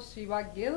host Shiva Gill.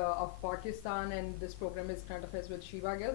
of Pakistan, and this program is current affairs with Shiva Gill.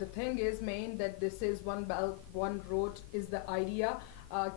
the thing is main that this is one belt one road is the idea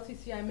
LCCI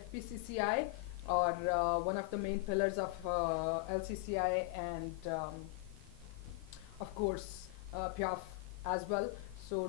FPCCI or one of the main pillars of LCCI and of course PIAF as well. So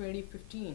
2015.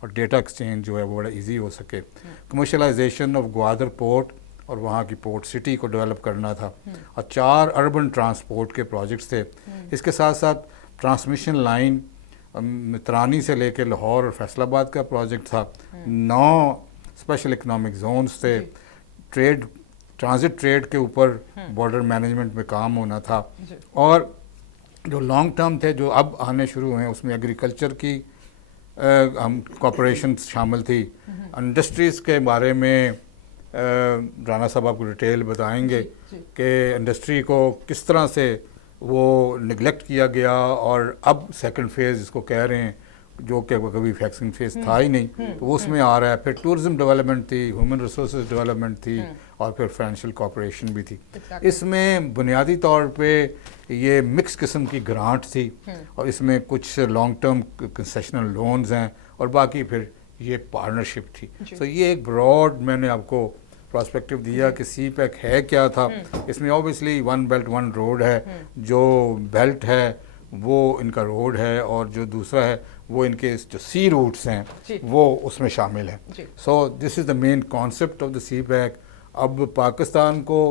اور data exchange جو ہے وہ بڑا easy ہو سکے. Commercialization of Gwadar port اور وہاں کی port city کو ڈیولپ کرنا تھا, اور 4 اربن ٹرانسپورٹ کے پروجیکٹس تھے. اس کے ساتھ ساتھ ٹرانسمیشن لائن مترانی سے لے کے لاہور اور فیصل آباد کا پروجیکٹ تھا. 9 اسپیشل اکنامک زونز تھے. ٹرانزٹ ٹریڈ کے اوپر بارڈر مینجمنٹ میں کام ہونا تھا. اور جو لانگ ٹرم تھے جو اب آنے شروع ہوئے ہیں اس میں ایگریکلچر کی ہم کوپریشن شامل تھی. انڈسٹریز کے بارے میں رانا صاحب آپ کو ڈیٹیل بتائیں گے کہ انڈسٹری کو کس طرح سے وہ نگلیکٹ کیا گیا, اور اب سیکنڈ فیز جس کو کہہ رہے ہیں جو کہ کبھی فیکسنگ فیز تھا ہی نہیں, تو وہ اس میں آ رہا ہے. پھر ٹورزم ڈیولپمنٹ تھی, ہیومن ریسورسز ڈیولپمنٹ تھی, اور پھر فائنینشیل کوپریشن بھی تھی. اس میں بنیادی طور پہ یہ مکس قسم کی گرانٹ تھی, اور اس میں کچھ لانگ ٹرم کنسیشنل لونز ہیں, اور باقی پھر یہ پارٹنرشپ تھی. تو یہ ایک براڈ میں نے آپ کو پراسپیکٹو دیا کہ سی پیک ہے کیا تھا. اس میں اوبیسلی 1 بیلٹ 1 روڈ ہے. جو بیلٹ ہے وہ ان کا روڈ ہے, اور جو دوسرا ہے وہ ان کے جو سی روٹس ہیں وہ اس میں شامل ہیں. So this is the main concept of the CPEC. اب پاکستان کو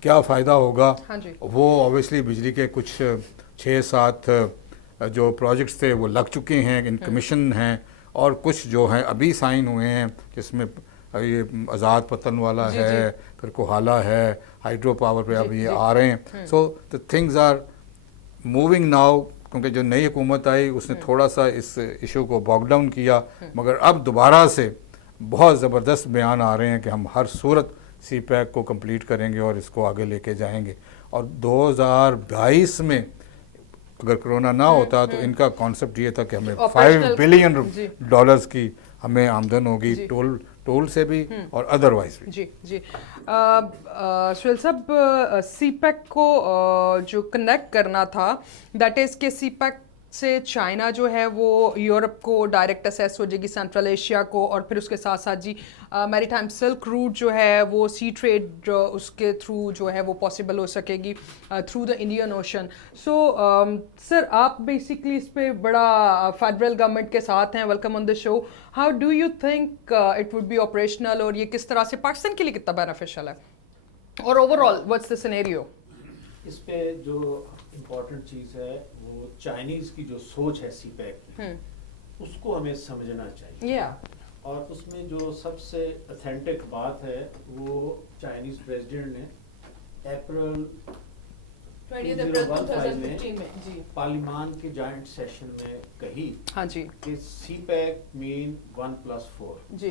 کیا فائدہ ہوگا, وہ اوبیسلی بجلی کے کچھ 6-7 جو پروجیکٹس تھے وہ لگ چکے ہیں, ان کمیشن ہیں, اور کچھ جو ہیں ابھی سائن ہوئے ہیں, جس میں یہ آزاد پتن والا ہے, پھر کوہالا ہے, ہائیڈرو پاور پہ اب یہ آ رہے ہیں. So the things are moving now, کیونکہ جو نئی حکومت آئی اس نے تھوڑا سا اس ایشو کو باک ڈاؤن کیا, مگر اب دوبارہ سے بہت زبردست بیان آ رہے ہیں کہ ہم ہر صورت سی پیک کو کمپلیٹ کریں گے اور اس کو آگے لے کے جائیں گے. اور 2022 میں اگر کرونا نہ ہوتا تو ان کا کانسیپٹ یہ تھا کہ ہمیں $5 بلین کی ہمیں آمدن ہوگی, ٹول سے بھی اور ادروائز بھی. جی سہیل صاحب, سی پیک کو جو کنیکٹ کرنا تھا, دیٹ از کہ سی پیک سے چائنا جو ہے وہ یورپ کو ڈائریکٹ اسیس ہو جائے گی, سینٹرل ایشیا کو, اور پھر اس کے ساتھ ساتھ جی میری ٹائم سلک روٹ جو ہے وہ سی ٹریڈ اس کے تھرو جو ہے وہ پاسبل ہو سکے گی تھرو دا انڈین اوشن. سو سر آپ بیسکلی اس پہ بڑا فیڈرل گورنمنٹ کے ساتھ ہیں, welcome on the show. How do you think it would be operational, اور یہ کس طرح سے پاکستان کے لیے کتنا بینیفیشیل ہے, اور overall what's the scenario? اس پہ جو امپورٹنٹ چیز ہے وہ چائنیز کی جو سوچ ہے سی پیک کی, اس کو ہمیں سمجھنا چاہیے. اور اس میں جو سب سے اتھینٹک بات ہے وہ چائنیز پریزیڈنٹ نے اپریل 2015 میں پارلیمان کے جوائنٹ سیشن میں کہی کہ سی پیک مین 1+4.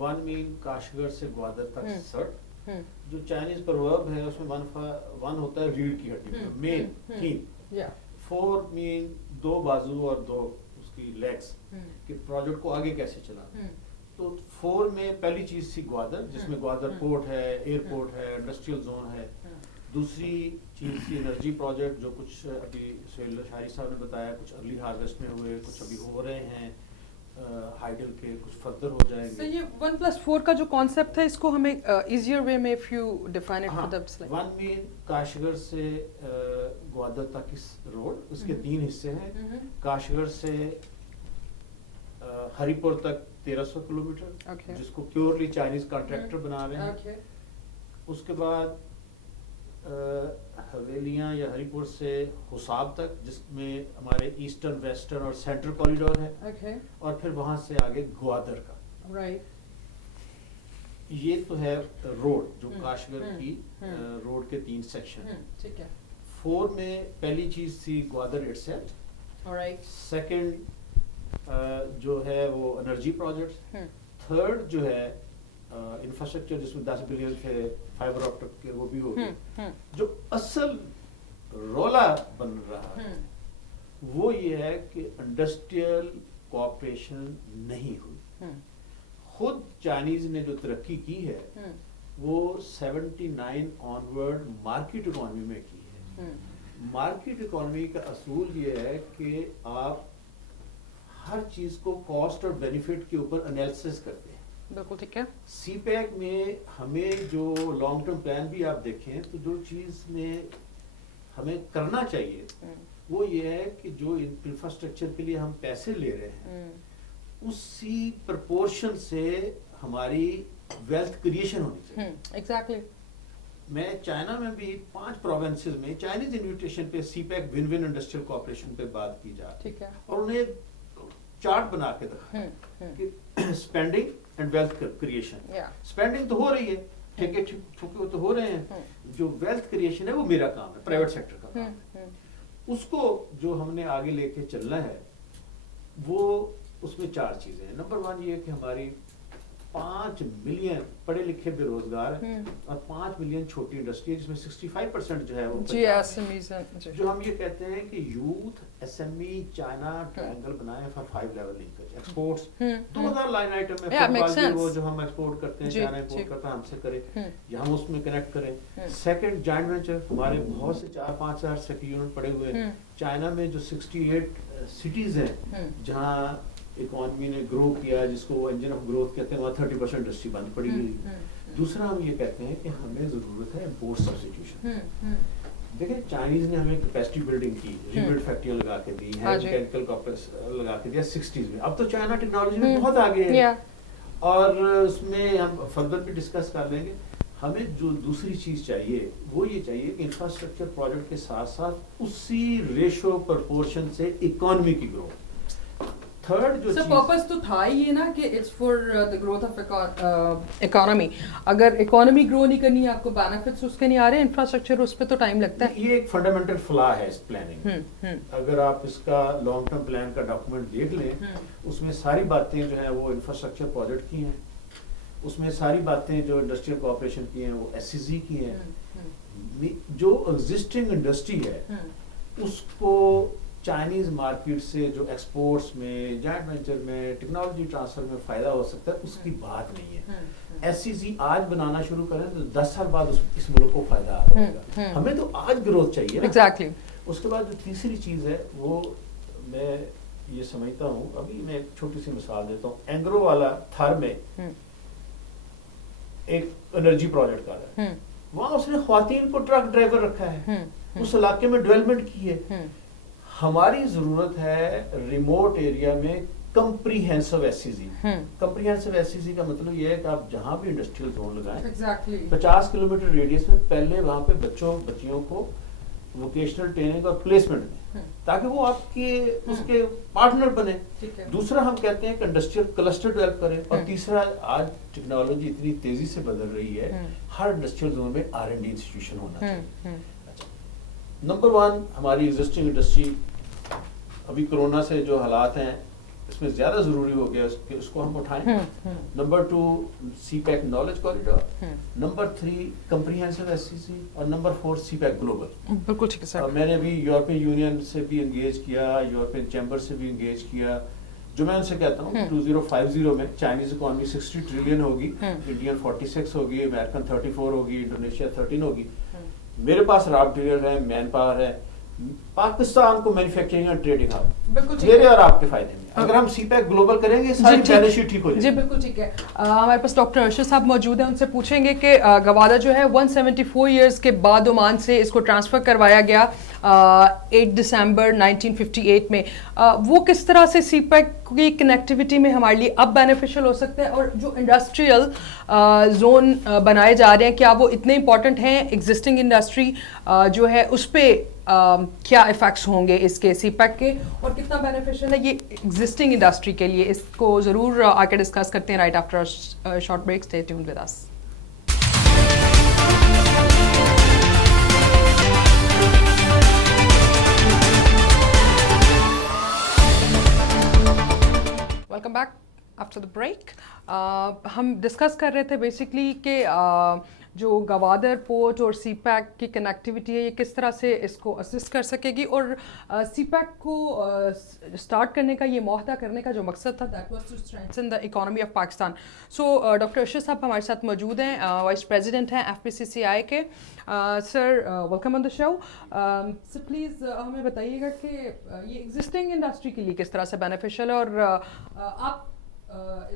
1 مین کاشغر سے گوادر تک سٹ, جو چائنیز پروورب ہے اس میں 1 ہوتا ہے ریڑھ کی ہڈی میں مین تھیم. 4 مین 2 بازو اور 2 اس کی لیگس, کہ پروجیکٹ کو آگے کیسے چلا. تو 4 میں پہلی چیز تھی گوادر, جس میں گوادر پورٹ ہے, ایئرپورٹ ہے, انڈسٹریل زون ہے. دوسری چیز تھی انرجی پروجیکٹ, جو کچھ ابھی سہیل شاہری صاحب نے بتایا, کچھ ارلی ہارویسٹ میں ہوئے, کچھ ابھی ہو رہے ہیں ہائیڈل کے, کچھ فردر ہو جائیں گے. یہ 1+4 کا جو کانسیپٹ ہے اس کو ہمیں ایزیئر وے میں if you define it for the 1 main Kashgar سے گوادر تک اس روڈ, اس کے 3 حصے ہیں. کاشغر سے ہری پور تک 1300 کلومیٹر, جس کو پیورلی چائنیز کانٹریکٹر بنا رہے ہیں. اس کے بعد حویلیاں یا ہری پور سے حساب تک, جس میں ہمارے ایسٹرن, ویسٹرن اور سینٹرل کوریڈور ہے. اور پھر وہاں سے آگے گوادر کا. یہ تو ہے روڈ, جو کاشغر کی روڈ کے 3 سیکشن ہیں. 4 میں پہلی چیز تھی گوادر اٹسیلف, سیکنڈ جو ہے وہ انرجی پروجیکٹ, تھرڈ جو ہے انفراسٹرکچر جس میں 10 بلین تھے فائبر آپٹک کے, وہ بھی ہو گئے. جو اصل رولا بن رہا ہے وہ یہ ہے کہ انڈسٹریل کوآپریشن نہیں ہوئی. خود چائنیز نے جو ترقی کی ہے وہ 79 آنورڈ مارکیٹ اکانومی میں کی ہے. مارکیٹ اکانومی کا اصول یہ ہے کہ آپ ہر چیز کو کاسٹ اور بینیفٹ کے اوپر انالیسس کرتے ہیں. بالکل ٹھیک ہے. سی پیک میں ہمیں جو لانگ ٹرم پلان بھی آپ دیکھیں تو جو چیز میں ہمیں کرنا چاہیے وہ یہ ہے کہ جو انفراسٹرکچر کے لیے ہم پیسے لے رہے ہیں اسی پرپورشن سے ہماری ویلتھ کریشن ہونی چاہیے. ایگزیکٹلی. میں چائنا میں بھی 5 پروونسز میں چائنیز انویٹیشن پہ CPEC one one industrial cooperation پہ بات کی جا رہی ہے, اور انہیں چارٹ بنا کے دکھا کہ spending and wealth creation. Spending تو ہو رہی ہے, ٹھیکے ٹھوکے تو ہو رہے ہیں, جو ویلتھ کریشن ہے وہ میرا کام ہے, پرائیویٹ سیکٹر کا کام ہے. اس کو جو ہم نے آگے لے کے چلنا ہے وہ اس میں 4 چیزیں ہیں. نمبر 1 یہ کہ ہماری 5 ملین پڑھے لکھے بے روزگار ہیں اور 5 ملین چھوٹی انڈسٹری ہے, جس میں 65% جو ہے وہ جو ہم یہ کہتے ہیں کہ youth S M E China triangle بنائے for 5 level linkage. Exports 2000 line item ہے, وہ جو ہم ایکسپورٹ کرتے ہیں چائنا امپورٹ کرتا ہے ہم سے کرے, یا ہم اس میں کنیکٹ کریں. سیکنڈ جوائنٹ وینچر, ہمارے بہت سے 4-5 ہزار سیکٹر یونٹ پڑے ہوئے ہیں چائنا میں, جو 68 سٹیز ہیں جہاں اکانومی نے گرو کیا, جس کو وہ انجن آف گروتھ کہتے ہیں, وہاں 30% انڈسٹری بند پڑی ہوئی. دوسرا ہم یہ کہتے ہیں کہ ہمیں ضرورت ہے امپورٹ سبسٹیوشن. دیکھیں چائنیز نے ہمیں کیپیسٹی بلڈنگ کی, ریبلڈ فیکٹریاں لگا کے دی, کیمیکل کمپلیکس لگا کے دیا 60s میں. اب تو چائنا ٹیکنالوجی میں بہت آگے ہے, اور اس میں ہم فردر بھی ڈسکس کر لیں گے. ہمیں جو دوسری چیز چاہیے وہ یہ چاہیے کہ انفراسٹرکچر پروجیکٹ کے ساتھ ساتھ اسی ریشو پرپورشن سے اکانومی کی گروتھ. تھرڈ جو پرپز تو تھا ہی یہ نا کہ it's for the growth of economy. اگر اکانومی گرو نہیں کرنی ہے, آپ کو بینیفٹس اس کے نہیں آ رہے, انفراسٹرکچر اس پہ تو ٹائم لگتا ہے. یہ ایک فنڈامنٹل فلا ہے اس پلاننگ. اگر آپ اس کا لانگ ٹرم پلان کا ڈاکومنٹ دیکھ لیں, اس میں ساری باتیں جو ہیں وہ انفراسٹرکچر پروجیکٹ کی ہیں, اس میں ساری باتیں جو انڈسٹریل کوآپریشن کی ہیں وہ ایس سی زی کی ہیں. جو ایگزسٹنگ انڈسٹری ہے اس کو چائنیز مارکیٹ سے جو ایکسپورٹس میں, جوائنٹ وینچر میں, ٹیکنالوجی ٹرانسفر میں فائدہ ہو سکتا ہے, اس کی بات نہیں ہے. ایس سی زی آج بنانا شروع کریں تو 10 سال بعد اس ملک کو فائدہ آ رہے گا. ہمیں تو آج گروتھ چاہیے. ایگزیکٹلی. اس کے بعد جو تیسری چیز ہے وہ میں یہ سمجھتا ہوں, ابھی میں ایک چھوٹی سی مثال دیتا ہوں. اینگرو والا تھر میں ایک انرجی پروجیکٹ کر رہا ہے, وہاں اس نے خواتین کو ٹرک ڈرائیور رکھا ہے, اس علاقے میں ڈیولپمنٹ کی ہے. ہماری ضرورت ہے ریموٹ ایریا میں کمپریہنسو ایس سی زی. کمپریہنسو ایس سی زی کا مطلب یہ ہے کہ آپ جہاں بھی انڈسٹریل زون لگائیں 50 کلومیٹر ریڈیس میں پہلے وہاں پہ بچیوں کو ووکیشنل ٹریننگ اور پلیسمنٹ دیں تاکہ وہ آپ کے اس کے پارٹنر بنے. دوسرا ہم کہتے ہیں کہ انڈسٹریل کلسٹر ڈیولپ کریں. اور تیسرا, آج ٹیکنالوجی اتنی تیزی سے بدل رہی ہے, ہر انڈسٹریل زون میں R&D انسٹیٹیوشن ہونا چاہیے. نمبر 1 ہماری ایگزسٹنگ انڈسٹری, ابھی کرونا سے جو حالات ہیں اس میں زیادہ ضروری ہو گیا کہ اس کو ہم اٹھائیں. Number 2 CPEC knowledge corridor. Number 3 comprehensive S C C. اور نمبر 4 سی پیک گلوبل. بالکل ٹھیک ہے سر. میں نے ابھی یورپین یونین سے بھی انگیج کیا, یورپین چیمبر سے بھی انگیج کیا. جو میں ان سے کہتا ہوں 2050 میں چائنیز اکانومی 60 ٹریلین ہوگی, انڈین 46 ہوگی, امریکن 34 ہوگی, انڈونیشیا 13 ہوگی. میرے پاس را مٹیریل ہے, مین پاور ہے, پاکستان کو مینوفیکچرنگ اینڈ ٹریڈنگ ہب میرے اور آپ کے فائدے میں. اگر ہم سی پیک گلوبل کریں گے ساری بیلنس شیٹ ٹھیک ہو جائے گی. جی بالکل ٹھیک ہے. ہمارے پاس ڈاکٹر ارشد صاحب موجود ہیں, ان سے پوچھیں گے کہ گوادر جو ہے 174 ایئرس کے بعد عمان سے اس کو ٹرانسفر کروایا گیا 8 دسمبر 1958 میں, وہ کس طرح سے سی پیک کی کنیکٹیوٹی میں ہمارے لیے اب بینیفیشل ہو سکتا ہے, اور جو انڈسٹریل زون بنائے جا رہے ہیں کیا وہ اتنے امپورٹنٹ ہیں, ایگزسٹنگ انڈسٹری جو ہے اس پہ کیا ایفیکٹس ہوں گے اس کے سی پیک کے, اور کتنا بینیفیشل ہے یہ ایگزسٹنگ انڈسٹری کے لیے. اس کو ضرور آ کے ڈسکس کرتے ہیں right after short break. Stay tuned with us. Welcome back after the break. ہم ڈسکس کر رہے تھے بیسکلی کہ جو گوادر پورٹ اور سی پیک کی کنیکٹیوٹی ہے یہ کس طرح سے اس کو اسسٹ کر سکے گی, اور سی پیک کو اسٹارٹ کرنے کا, یہ معاہدہ کرنے کا جو مقصد تھا that was to strengthen the economy of Pakistan. So doctor Arshad sahab ہمارے ساتھ موجود ہیں, وائس پریزیڈنٹ ہیں FPCCI کے. Sir welcome on the show. Sir please ہمیں بتائیے گا کہ یہ ایگزسٹنگ انڈسٹری کے لیے کس طرح سے بینیفیشل ہے, اور آپ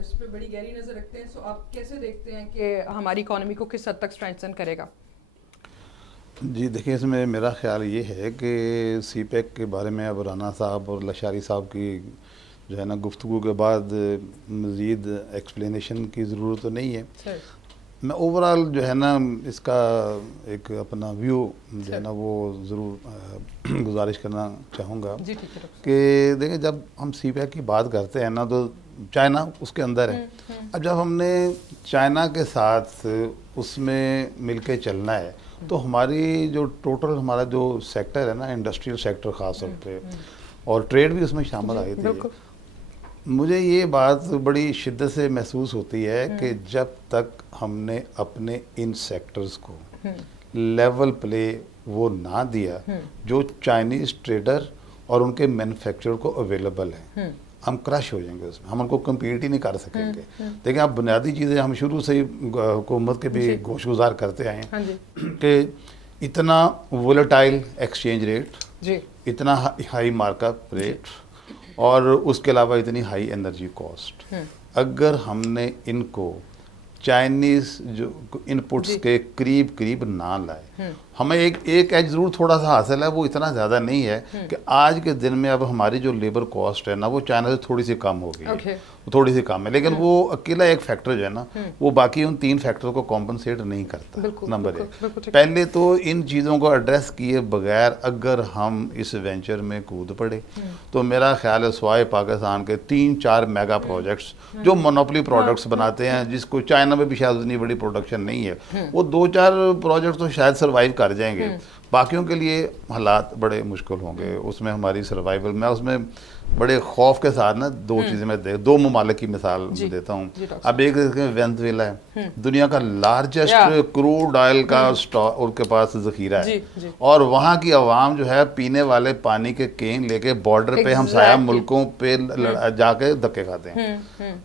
اس پہ بڑی گہری نظر رکھتے ہیں, سو آپ کیسے دیکھتے ہیں کہ ہماری اکانومی کو کس حد تک اسٹرینتھن کرے گا؟ جی دیکھیں, اس میں میرا خیال یہ ہے کہ سی پیک کے بارے میں اب رانا صاحب اور لشاری صاحب کی جو ہے نا گفتگو کے بعد مزید ایکسپلینیشن کی ضرورت تو نہیں ہے. میں اوور آل جو ہے نا اس کا ایک اپنا ویو جو ہے نا وہ ضرور گزارش کرنا چاہوں گا کہ دیکھیں جب ہم سی پیک کی بات کرتے ہیں نا تو چائنا اس کے اندر ہے. اب جب ہم نے چائنا کے ساتھ اس میں مل کے چلنا ہے تو ہماری جو ٹوٹل ہمارا جو سیکٹر ہے نا انڈسٹریل سیکٹر خاص طور پہ اور ٹریڈ بھی اس میں شامل آئی تھی. مجھے یہ بات بڑی شدت سے محسوس ہوتی ہے کہ جب تک ہم نے اپنے ان سیکٹرز کو لیول پلے وہ نہ دیا جو چائنیز ٹریڈر اور ان کے مینوفیکچرر کو اویلیبل ہیں, ہم کرش ہو جائیں گے اس میں, ہم ان کو کمپیٹ ہی نہیں کر سکیں گے. دیکھیں آپ بنیادی چیزیں ہم شروع سے ہی حکومت کے بھی گوش گزار کرتے آئے ہیں کہ اتنا وولیٹائل ایکسچینج ریٹ, اتنا ہائی مارک اپ ریٹ اور اس کے علاوہ اتنی ہائی انرجی کاسٹ. اگر ہم نے ان کو چائنیز جو ان پٹس کے قریب نہ لائے, ہمیں ایک ایج ضرور تھوڑا سا حاصل ہے, وہ اتنا زیادہ نہیں ہے کہ آج کے دن میں اب ہماری جو لیبر کاسٹ ہے نا وہ چائنا سے تھوڑی سی کم ہو گئی ہے, تھوڑی سی کم ہے, لیکن وہ اکیلا ایک فیکٹر جو ہے نا وہ باقی ان 3 فیکٹر کو کمپنسیٹ نہیں کرتا. نمبر 1, پہلے تو ان چیزوں کو ایڈریس کیے بغیر اگر ہم اس وینچر میں کود پڑے تو میرا خیال ہے سوائے پاکستان کے 3-4 میگا پروجیکٹس جو مونوپلی پروڈکٹس بناتے ہیں, جس کو چائنا میں بھی شاید اتنی بڑی پروڈکشن نہیں ہے, وہ 2-4 پروجیکٹس تو شاید سروائیو کر جائیں گے. باقیوں کے لیے حالات بڑے مشکل ہوں گے, اس میں ہماری سروائیول, میں اس میں بڑے خوف کے ساتھ نا 2 چیزیں میں 2 ممالک کی مثال دیتا ہوں. اب ایک وینزویلا ہے, دنیا کا لارجسٹ کروڈ آئل کا ان کے پاس ذخیرہ ہے, اور وہاں کی عوام جو ہے پینے والے پانی کے کین لے کے بارڈر پہ ہمسایہ ملکوں پہ جا کے دھکے کھاتے ہیں.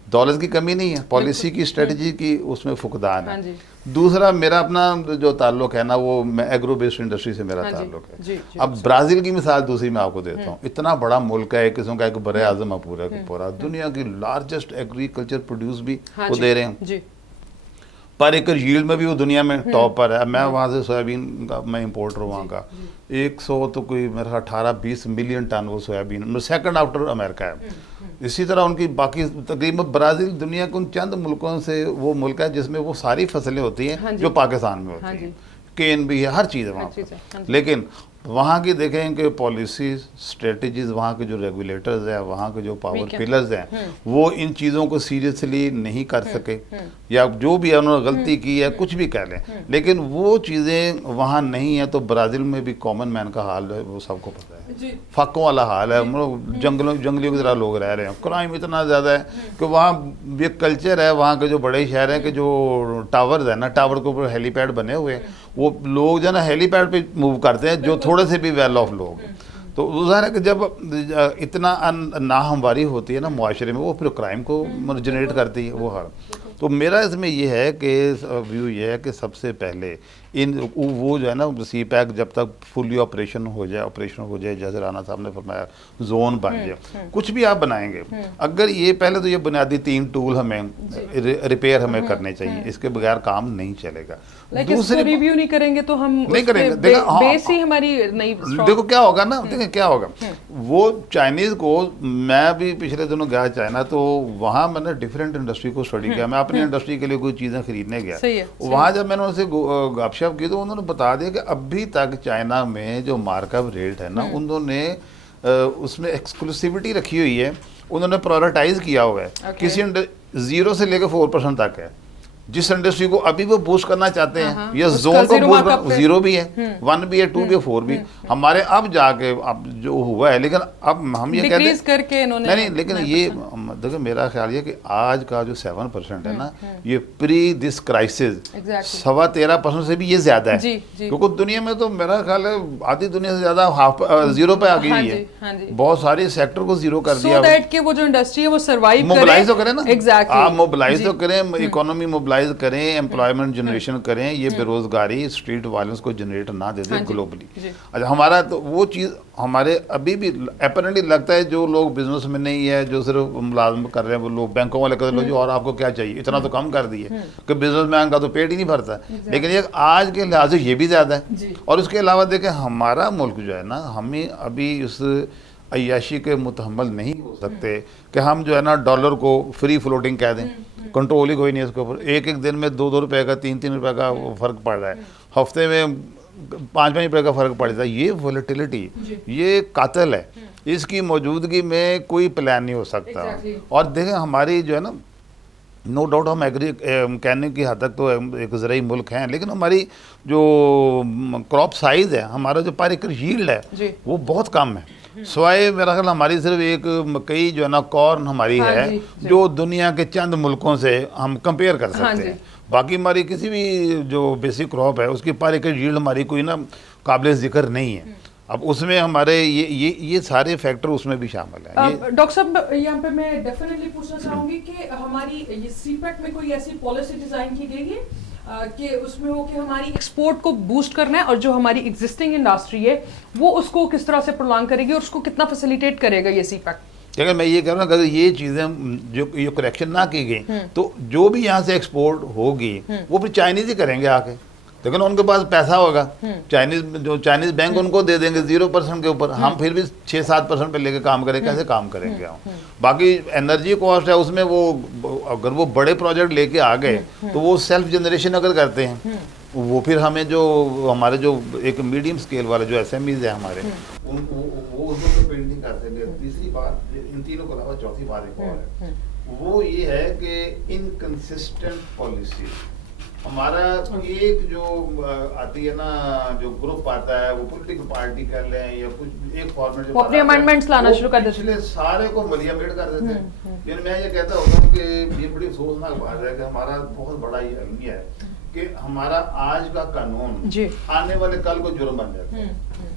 دولت کی کمی نہیں ہے, پالیسی کی اسٹریٹجی کی اس میں فقدان ہے. دوسرا میرا اپنا جو تعلق ہے نا وہ ایگرو بیسڈ انڈسٹری سے میرا تعلق ہے. اب برازیل کی مثال دوسری میں آپ کو دیتا ہوں. اتنا بڑا ملک ہے, ایک قسم کا ایک بر اعظم ہے پورا کا پورا, دنیا کی لارجسٹ ایگریکلچر پروڈیوس بھی وہ دے رہے ہیں, پر ایکر ییلڈ میں بھی وہ دنیا میں ٹاپ پر ہے. میں وہاں سے سویابین کا میں امپورٹر ہوں, وہاں کا 100 تو کوئی میرا 18-20 ملین ٹن وہ سویابین, سیکنڈ آفٹر امریکہ ہے. اسی طرح ان کی باقی تقریباً برازیل دنیا کے ان چند ملکوں سے وہ ملک ہے جس میں وہ ساری فصلیں ہوتی ہیں جو پاکستان میں ہوتی ہیں, کین بھی ہے, ہر چیز ہے وہاں پر. لیکن وہاں کی دیکھیں کہ پالیسیز اسٹریٹجیز, وہاں کے جو ریگولیٹرز ہیں, وہاں کے جو پاور پلرز ہیں, وہ ان چیزوں کو سیریسلی نہیں کر سکے, یا جو بھی انہوں نے غلطی کی ہے کچھ بھی کہہ لیں, لیکن وہ چیزیں وہاں نہیں ہیں. تو برازیل میں بھی کامن مین کا حال ہے, وہ سب کو پتہ ہے, فاقوں والا حال ہے. جنگلیوں کی طرح لوگ رہ رہے ہیں, کرائم اتنا زیادہ ہے کہ وہاں یہ کلچر ہے. وہاں کے جو بڑے شہر ہیں کہ جو ٹاورز ہیں نا, ٹاور کے اوپر ہیلی پیڈ بنے ہوئے ہیں, وہ لوگ جو ہے نا ہیلی پیڈ پہ موو کرتے ہیں جو تھوڑے سے بھی ویل آف لوگ ہیں. تو ظاہر ہے کہ جب اتنا ناہمواری ہوتی ہے نا معاشرے میں, وہ پھر کرائم کو جنریٹ کرتی ہے وہ حال. تو میرا اس میں یہ ہے کہ ویو یہ ہے کہ سب سے پہلے وہ جو ہے نا سی پیک جب تک فلی آپریشن ہو جائے, جیسے رانا صاحب نے فرمایا زون بن جائے, کچھ بھی آپ بنائیں گے, اگر یہ پہلے تو یہ بنیادی 3 ٹول ہمیں ریپیئر ہمیں کرنے چاہیے, اس کے بغیر کام نہیں چلے گا. دوسرے ریویو نہیں کریں گے تو ہم نہیں کریں گے. بیس ہی ہماری نہیں. دیکھو کیا ہوگا نا, دیکھیں کیا ہوگا, وہ چائنیز کو, میں بھی پچھلے دنوں گیا چائنا, تو وہاں میں نے ڈیفرنٹ انڈسٹری کو اسٹڈی کیا. میں اپنی انڈسٹری کے لیے کوئی چیزیں خریدنے گیا, وہاں جب میں نے ان سے گپ شپ کی تو انہوں نے بتا دیا کہ ابھی تک چائنا میں جو مارک اپ ریٹ ہے نا, انہوں نے اس میں ایکسکلوسیوٹی رکھی ہوئی ہے, انہوں نے پرائورٹائز کیا ہوا ہے. کسی 0 سے لے کے 4% تک ہے. جس انڈسٹری کو ابھی وہ بوسٹ کرنا چاہتے ہیں, یا زون کو بوسٹ کرنا, 0 بھی ہے, 1 بھی ہے, 2 بھی ہے, 4 بھی. ہمارے اب جا کے اب جو ہوا ہے, لیکن اب ہم یہ کہتے ہیں نہیں, لیکن یہ دیکھیں میرا خیال یہ کہ آج کا جو 7% ہے نا, یہ پری دس کرائسس 13.5% سے بھی یہ زیادہ ہے. کیونکہ دنیا میں تو میرا خیال ہے آدھی دنیا سے زیادہ 0 پہ آ گئی ہے. بہت سارے سیکٹر کو 0 کر دیا, وہ جو انڈسٹری ہے وہ سروائیو موبلائز تو کریں نا, آپ موبلائز تو کریں, اکانومی موبلائز کریں, ایمپلائمنٹ جنریشن کریں, یہ بے روزگاری, اسٹریٹ وائلنس کو جنریٹ نہ دے دیں گلوبلی. اچھا, ہمارا تو وہ چیز ہمارے ابھی بھی اپیرنٹلی لگتا ہے, جو لوگ بزنس میں نہیں ہے, جو صرف ملازمت کر رہے ہیں, وہ لوگ بینکوں والے کہتے ہیں اور آپ کو کیا چاہیے, اتنا تو کم کر دیے کہ بزنس مین کا تو پیٹ ہی نہیں بھرتا. لیکن یہ آج کے لحاظ سے یہ بھی زیادہ ہے. اور اس کے علاوہ دیکھیں ہمارا ملک جو ہے نا, ہمیں ابھی اس عیاشی کے متحمل نہیں ہو سکتے کہ ہم جو ہے نا ڈالر کو فری فلوٹنگ کہہ دیں. کنٹرول ہی کوئی نہیں اس کے اوپر. ایک ایک دن میں 2 روپے کا 3 روپے کا فرق پڑ رہا ہے, ہفتے میں 5 روپے کا فرق پڑ جاتا ہے. یہ ولیٹیلیٹی یہ قاتل ہے, اس کی موجودگی میں کوئی پلان نہیں ہو سکتا. اور دیکھیں ہماری جو ہے نا, نو ڈاؤٹ ہم کہنے کی حد تک تو ایک زرعی ملک ہیں, لیکن ہماری جو کراپ سائز ہے, ہمارا جو پر ایکڑ ییلڈ ہے وہ بہت کم ہے. سوائے میرا خیال ہماری صرف ایک مکئی جو ہے نا کارن ہماری ہے جو دنیا کے چند ملکوں سے ہم کمپیئر کر سکتے ہیں. باقی ہماری کسی بھی جو بیسک کراپ ہے اس کی پر ایکڑ ییلڈ ہماری کوئی نا قابل ذکر نہیں ہے. اب اس میں ہمارے یہ سارے فیکٹر اس میں بھی شامل ہیں. ڈاکٹر صاحب یہاں پہ میں ڈیفینیٹلی پوچھنا چاہوں گی کہ ہماری یہ سی پیک میں کوئی ایسی پالیسی ڈیزائن کی گئی ہے کہ اس میں ہو کہ ہماری ایکسپورٹ کو بوسٹ کرنا ہے, اور جو ہماری ایگزسٹنگ انڈسٹری ہے وہ اس کو کس طرح سے پرولانگ کرے گی اور اس کو کتنا فیسیلیٹیٹ کرے گا یہ سی پیک؟ اگر میں یہ کہہ رہا ہوں, اگر یہ چیزیں جو یہ کریکشن نہ کی گئی تو جو بھی یہاں سے ایکسپورٹ ہوگی وہ پھر چائنیز ہی کریں گے آ کے, لیکن ان کے پاس پیسہ ہوگا. چائنیز بینک ان کو دے دیں گے 0% کے اوپر, ہم پھر بھی 6-7% پہ لے کے کام کریں. کیسے کام کریں گے ہم؟ باقی انرجی کاسٹ ہے اس میں, وہ اگر وہ بڑے پروجیکٹ لے کے آ گئے تو وہ سیلف جنریشن اگر کرتے ہیں وہ پھر ہمیں جو ہمارے جو ایک میڈیم اسکیل والے جو SMEs ہیں ہمارے وہ اس میں پینٹ نہیں کر سکتے. تیسری بات ان تینوں کے علاوہ چوتھی بات ایک اور ہے, وہ یہ ہے کہ انکنسسٹنٹ پالیسی. ہمارا ایک جو آتی ہے نا, جو گروپ آتا ہے وہ پولیٹیکل پارٹی کر لیں یا کچھ ایک فارمیٹ جو اپنے امینڈمنٹس لانا شروع کر دیتے ہیں, سارے کو ملیامیٹ کر دیتے ہیں. یعنی میں یہ کہتا ہوتا ہوں کہ یہ بڑی افسوسناک بات ہے کہ ہمارا بہت بڑا یہ المیہ ہے کہ ہمارا آج کا قانون آنے والے کل کو جرم بن جاتا ہے.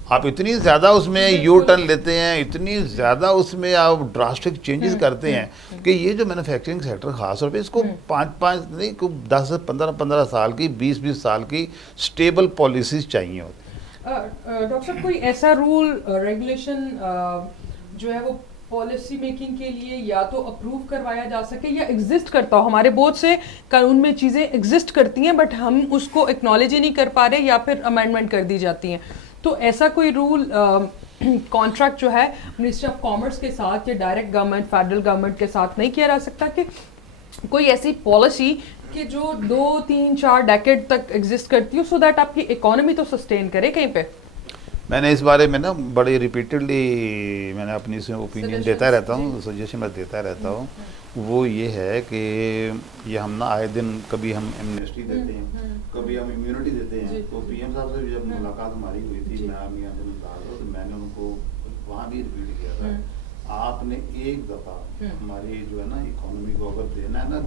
آپ اتنی زیادہ اس میں یو ٹرن لیتے ہیں, اتنی زیادہ اس میں آپ ڈراسٹک چینجز کرتے ہیں کہ یہ جو مینوفیکچرنگ سیکٹر خاص طور پہ اس کو 5 نہیں 10-15 سال کی 20 سال کی اسٹیبل پالیسیز چاہیے ہوتی ہیں. ڈاکٹر صاحب کوئی ایسا رول ریگولیشن جو ہے وہ پالیسی میکنگ کے لیے یا تو اپروو کروایا جا سکے یا ایگزسٹ کرتا ہو؟ ہمارے بہت سے قانون میں چیزیں ایگزسٹ کرتی ہیں بٹ ہم اس کو اکنالج ہی نہیں کر پا رہے یا پھر امینڈمنٹ کر دی جاتی ہیں. تو ایسا کوئی رول کانٹریکٹ جو ہے منسٹری آف کامرس کے ساتھ یا ڈائریکٹ گورنمنٹ فیڈرل گورنمنٹ کے ساتھ نہیں کیا جا سکتا کہ کوئی ایسی پالیسی کہ جو 2-3-4 ڈیکیڈ تک ایگزسٹ کرتی ہو سو دیٹ آپ کی اکانومی تو سسٹین کرے کہیں پہ؟ میں نے اس بارے میں نا بڑی ریپیٹڈلی میں نے اپنی اس میں اوپینین دیتا رہتا ہوں, سجیشن میں دیتا رہتا ہوں. وہ یہ ہے کہ یہ ہم نا آئے دن کبھی ہم ایمنیسٹی دیتے ہیں, کبھی ہم امیونٹی دیتے ہیں. تو PM صاحب سے جب ملاقات ہماری ہوئی تھی, میں نے ان کو وہاں بھی ریپیٹ کیا تھا, آپ نے ایک دفعہ ہماری جو ہے نا اکانومی کو اگر دینا ہے نا,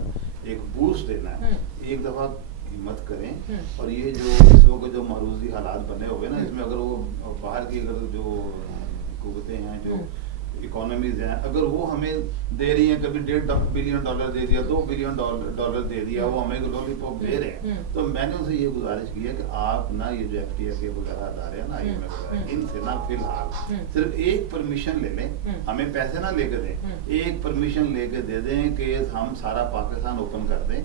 ایک بوسٹ دینا ہے, ایک دفعہ ہمت کریں. اور یہ جو اس وقت جو معروضی حالات بنے ہوئے نا, اس میں اگر وہ باہر کی اگر جو قوتیں ہیں جو اکانومیز ہیں اگر وہ ہمیں دے رہی ہیں, کبھی $1.5 بلین دے دیا, $2 بلین دے دیا, وہ ہمیں لولی پاپ دے رہے ہیں. تو میں نے ان سے یہ گزارش کی ہے کہ آپ نا یہ جو FTA وغیرہ ادارے ہیں نا IMF وغیرہ, ان سے نا فی الحال صرف ایک پرمیشن لے لیں, ہمیں پیسے نہ لے کے دیں, ایک پرمیشن لے کے دے دیں کہ ہم سارا پاکستان اوپن کر دیں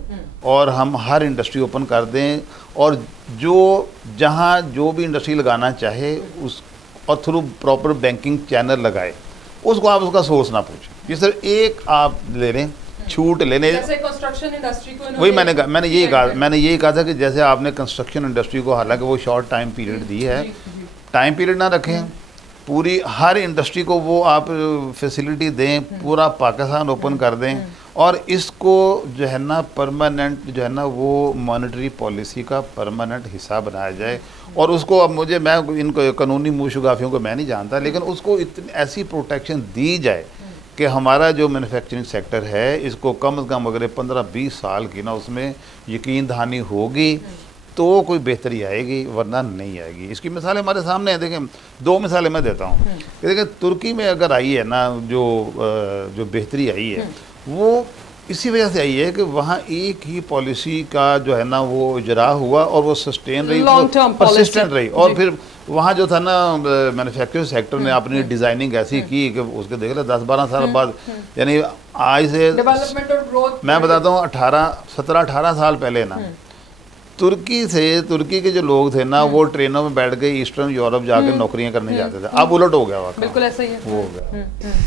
اور ہم ہر انڈسٹری اوپن کر دیں, اور جو جہاں جو بھی انڈسٹری لگانا چاہے اس اور تھرو پراپر بینکنگ چینل لگائے, اس کو آپ اس کا سورس نہ پوچھیں. یہ صرف ایک آپ لے لیں, چھوٹ لے لیں. وہی میں نے یہی کہا تھا کہ جیسے آپ نے کنسٹرکشن انڈسٹری کو, حالانکہ وہ شارٹ ٹائم پیریڈ دی ہے, ٹائم پیریڈ نہ رکھیں, پوری ہر انڈسٹری کو وہ آپ فیسلٹی دیں, پورا پاکستان اوپن کر دیں, اور اس کو جو ہے نا پرماننٹ جو ہے نا وہ مانیٹری پالیسی کا پرماننٹ حصہ بنایا جائے. اور اس کو اب میں ان کو قانونی موشگافیوں کو میں نہیں جانتا, لیکن اس کو اتنی ایسی پروٹیکشن دی جائے کہ ہمارا جو مینوفیکچرنگ سیکٹر ہے اس کو کم از کم اگر 15-20 سال کی نا اس میں یقین دہانی ہوگی تو کوئی بہتری آئے گی, ورنہ نہیں آئے گی. اس کی مثالیں ہمارے سامنے ہیں. دیکھیں 2 مثالیں میں دیتا ہوں کہ دیکھیں ترکی میں اگر آئی ہے نا جو بہتری آئی ہے وہ اسی وجہ سے آئی ہے کہ وہاں ایک ہی پالیسی کا جو ہے نا وہ اجرا ہوا اور وہ سسٹین رہی, پرسسٹنٹ رہی. اور پھر وہاں جو تھا نا مینوفیکچرنگ سیکٹر نے اپنی ڈیزائننگ ایسی کی کہ اس کے دیکھ لیں 10-12 سال بعد, یعنی آج سے میں بتاتا ہوں 17-18 سال پہلے نا ترکی کے جو لوگ تھے نا وہ ٹرینوں میں بیٹھ کے ایسٹرن یورپ جا کے نوکریاں کرنے جاتے تھے, اب الٹ ہو گیا ہوا, بالکل ایسا ہی ہے, وہ ہو گیا.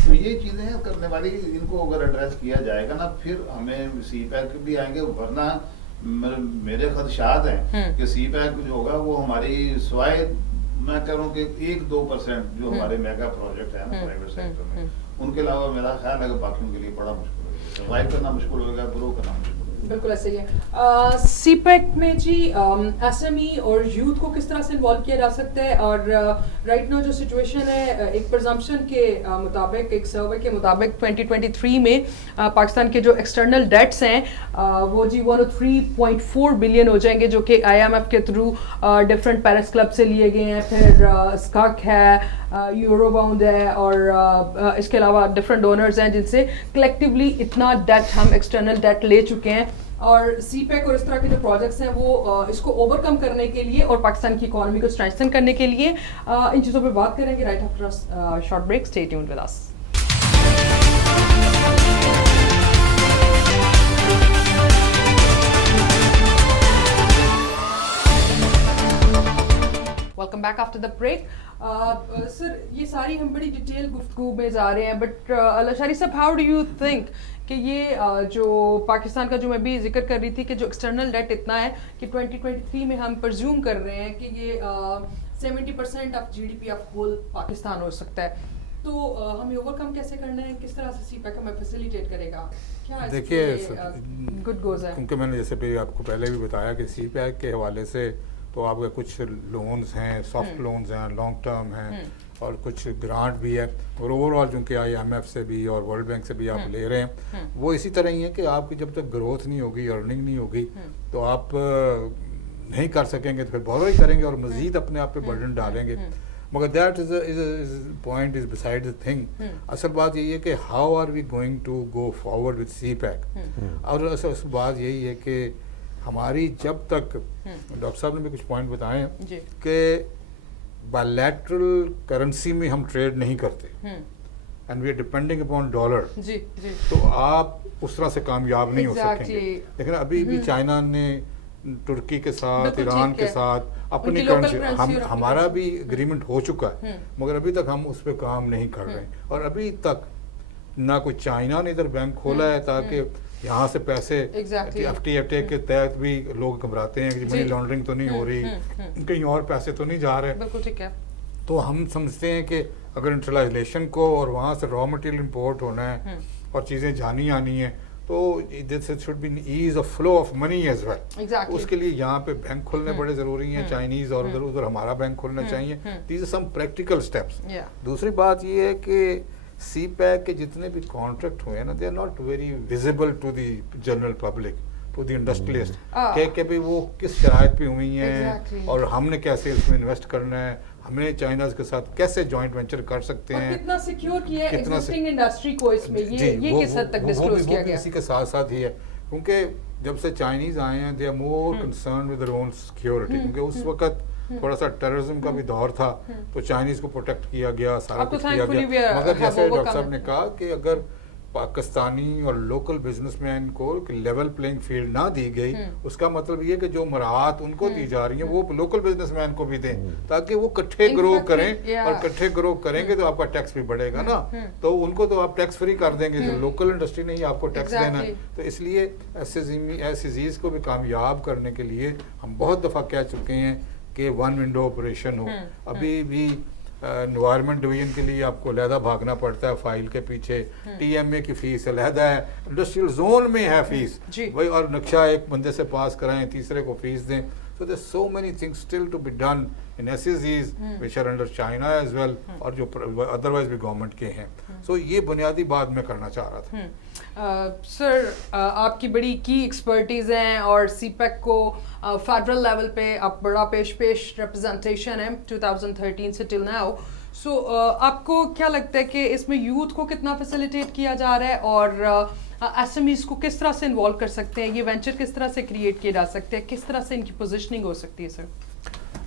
تو یہ چیزیں کرنے والی, ان کو اگر ایڈریس کیا جائے گا نا پھر ہمیں سی پیک بھی آئیں گے, ورنہ میرے خدشات ہیں کہ سی پیک جو ہوگا وہ ہماری سوائے میں کہہ رہا ہوں کہ 1-2% جو ہمارے میگا پروجیکٹ ہیں نا پرائیویٹ سیکٹر میں, ان کے علاوہ میرا خیال ہے کہ باقیوں کے لیے بڑا مشکل ہوگا, سروائیو کرنا مشکل ہوگا, گرو کرنا مشکل ہوگا. بالکل ایسا ہی ہے. سی پیک میں جی ایس ایم ای اور یوتھ کو کس طرح سے انوالو کیا جا سکتا ہے, اور رائٹ ناؤ جو سچویشن ہے, ایک پرزمپشن کے مطابق, ایک سروے کے مطابق 2023 میں پاکستان کے جو ایکسٹرنل ڈیٹس ہیں وہ جی 103.4 بلین ہو جائیں گے, جو کہ آئی ایم ایف کے تھرو ڈفرینٹ پیرس کلب سے لیے گئے ہیں, پھر اسکاک ہے, یورو باؤنڈ ہے, اور اس کے علاوہ ڈفرینٹ ڈونرز ہیں جن سے کلیکٹیولی اتنا ڈیٹ ہم ایکسٹرنل ڈیٹ لے چکے ہیں. اور سی پیک اور اس طرح کے جو پروجیکٹس ہیں وہ اس کو اوور کم کرنے کے لیے اور پاکستان کی اکانومی کو اسٹرینتھن کرنے کے لیے ان چیزوں پہ بات کریں گے right after short break. Stay tuned with us. Welcome back after the break. Sir یہ ساری ہم بڑی ڈیٹیل گفتگو میں جا رہے ہیں, بٹ لشاری صاحب ہاؤ ڈو یو تھنک کہ یہ جو پاکستان کا جو میں بھی ذکر کر رہی تھی کہ جو ایکسٹرنل ڈیٹ اتنا ہے کہ 2023 میں ہم پرزیوم کر رہے ہیں کہ یہ 70% of G D P of whole Pakistan ہو سکتا ہے, تو ہمیں اوور کم کیسے کرنا ہے, کس طرح سے سی پیک ہمیں فیسیلیٹیٹ کرے گا, کیا دیکھیے گڈ گوز ہے؟ کیونکہ میں نے جیسے بھی آپ کو پہلے بھی بتایا کہ سی پیک کے حوالے سے تو آپ کے کچھ لونز ہیں, سافٹ لونز ہیں, لانگ ٹرم ہیں, اور کچھ گرانٹ بھی ہے, اور اوور آل چونکہ آئی ایم ایف سے بھی اور ورلڈ بینک سے بھی آپ لے رہے ہیں, وہ اسی طرح ہی ہے کہ آپ کی جب تک گروتھ نہیں ہوگی, ارننگ نہیں ہوگی, تو آپ نہیں کر سکیں گے, تو پھر بورو ہی کریں گے اور مزید اپنے آپ پہ برڈن ڈالیں گے. مگر that is point is beside the thing. اصل بات یہی ہے کہ how are we going to go forward with CPEC, اور اصل بات یہی ہے کہ ہماری جب تک ڈاکٹر صاحب نے بھی کچھ پوائنٹ بتائے ہیں کہ بائیلیٹرل کرنسی میں ہم ٹریڈ نہیں کرتے and we are depending upon dollar, تو آپ اس طرح سے کامیاب نہیں ہو سکیں گے. لیکن ابھی بھی چائنا نے ترکی کے ساتھ, ایران کے ساتھ اپنی کرنسی, ہمارا بھی اگریمنٹ ہو چکا ہے, مگر ابھی تک ہم اس پہ کام نہیں کر رہے ہیں, اور ابھی تک نہ کوئی چائنا نے ادھر بینک کھولا ہے تاکہ یہاں سے پیسے ایف ٹی ایف ٹی کے تحت بھی لوگ گھبراتے ہیں کہ منی لانڈرنگ تو نہیں ہو رہی, کہیں اور پیسے تو نہیں جا رہے. بالکل ٹھیک ہے. تو ہم سمجھتے ہیں کہ اگر انٹرلائزیشن کو اور وہاں سے را مٹیریل امپورٹ ہونا ہے اور چیزیں جانی آنی ہیں, تو this should be ease of flow of money as well. اس کے لیے یہاں پہ بینک کھولنے بڑے ضروری ہیں, چائنیز, اور ادھر ادھر ہمارا بینک کھولنا چاہیے. These are some practical steps. دوسری بات یہ ہے کہ سی پیک کے جتنے بھی کانٹریکٹ ہوئے ہیں نا, they are not very visible to the general public, to the industrialist, کہ بھی وہ کس شرائط پہ ہوئی ہیں اور ہم نے کیسے اس میں انویسٹ کرنا ہے, ہمیں چائناز کے ساتھ کیسے جوائنٹ وینچر کر سکتے ہیں, کتنا سیکیور کیا ہے ایگزسٹنگ انڈسٹری کو اس میں, یہ کس حد تک ڈسکلوز کیا گیا. اسی کے ساتھ ساتھ ہی ہے کیونکہ جب سے چائنیز آئے ہیں they are more concern with their own security, کیونکہ اس وقت تھوڑا سا ٹیررزم کا بھی دور تھا, تو چائنیز کو پروٹیکٹ کیا گیا, سارا کچھ کیا گیا. مگر جیسے ڈاکٹر صاحب نے کہا کہ اگر پاکستانی اور لوکل بزنس مین کو لیول پلینگ فیلڈ نہ دی گئی, اس کا مطلب یہ کہ جو مراعات ان کو دی جا رہی ہیں وہ لوکل بزنس مین کو بھی دیں, تاکہ وہ کٹھے گرو کریں, اور کٹھے گرو کریں گے تو آپ کا ٹیکس بھی بڑھے گا نا, تو ان کو تو آپ ٹیکس فری کر دیں گے, جو لوکل انڈسٹری نہیں آپ کو ٹیکس دینا ہے. تو اس لیے ایس کو بھی کامیاب کرنے کے لیے ہم بہت دفعہ کہہ چکے ہیں کہ ون ونڈو آپریشن ہو. ابھی بھی انوائرمنٹ ڈویژن کے لیے آپ کو علیحدہ بھاگنا پڑتا ہے فائل کے پیچھے, ٹی ایم اے کی فیس علیحدہ ہے, انڈسٹریل زون میں ہے فیس وہی, اور نقشہ ایک بندے سے پاس کرائیں, تیسرے کو فیس دیں. So there's so many things still to be done in SEZs which are under China as well, اور جو otherwise بھی گورنمنٹ کے ہیں. So یہ بنیادی بات میں کرنا چاہ رہا تھا. سر آپ کی بڑی کی ایکسپرٹیز ہیں اور سی پیک کو فیڈرل لیول پہ آپ بڑا پیش ریپرزنٹیشن ہے 2013 سے ٹل ناؤ. سو آپ کو کیا لگتا ہے کہ اس میں یوتھ کو کتنا فیسیلیٹیٹ کیا جا رہا ہے, اور ایس ایم ایز کو کس طرح سے انوالو کر سکتے ہیں, یہ وینچر کس طرح سے کریٹ کیے جا سکتے ہیں, کس طرح سے ان کی پوزیشننگ ہو سکتی ہے؟ سر